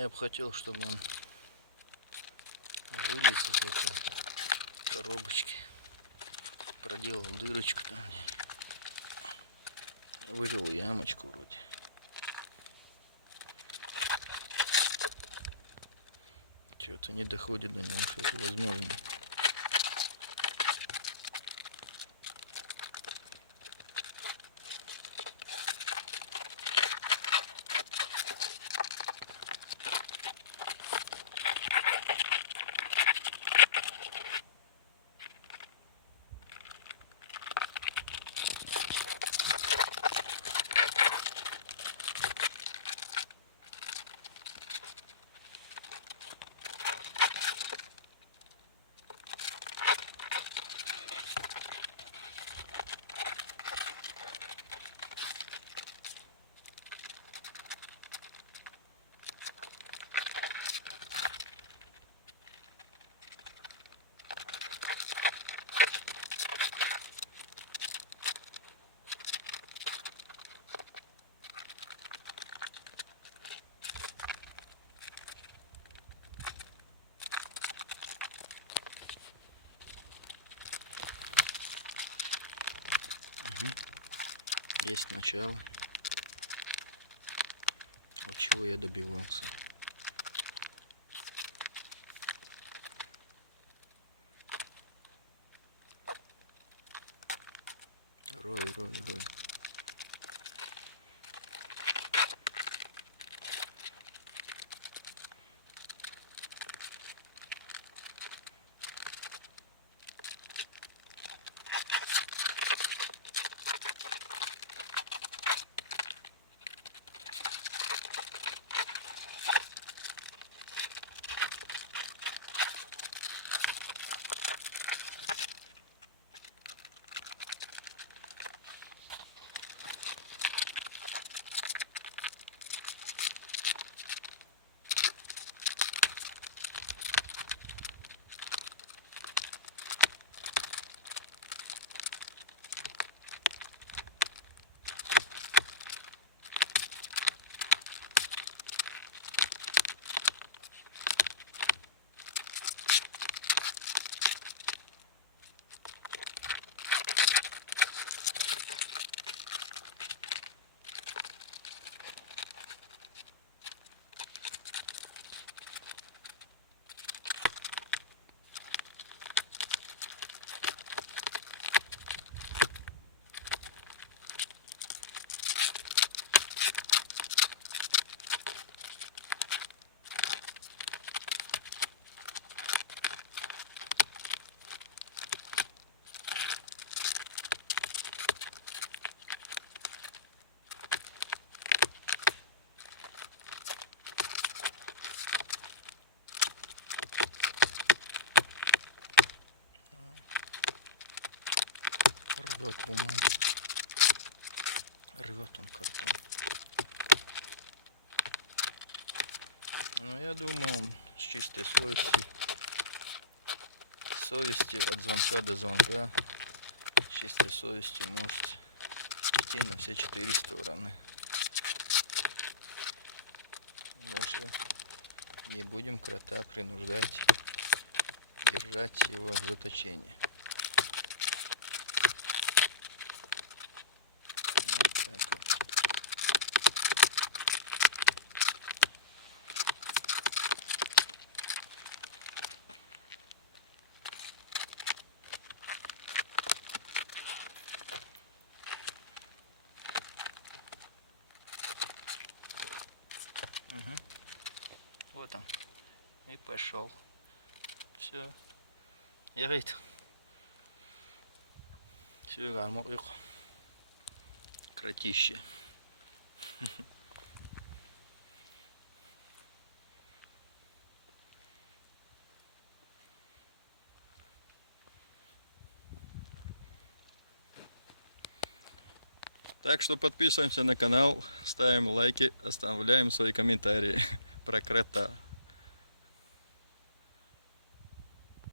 Я бы хотел, чтобы он вылез из этой коробочки, проделал дырочку, вырыл ямочку. Что-то не доходит до него, возможно. Есть начало, чего я добивался. До звонка, чистой совестью может идти на все 4 стороны. И будем крота принуждать, держать его в заточении. Вот он. И пошел. Все. Ярит. Все, гамурик. Кротище. Так что подписываемся на канал, ставим лайки, оставляем свои комментарии про крота.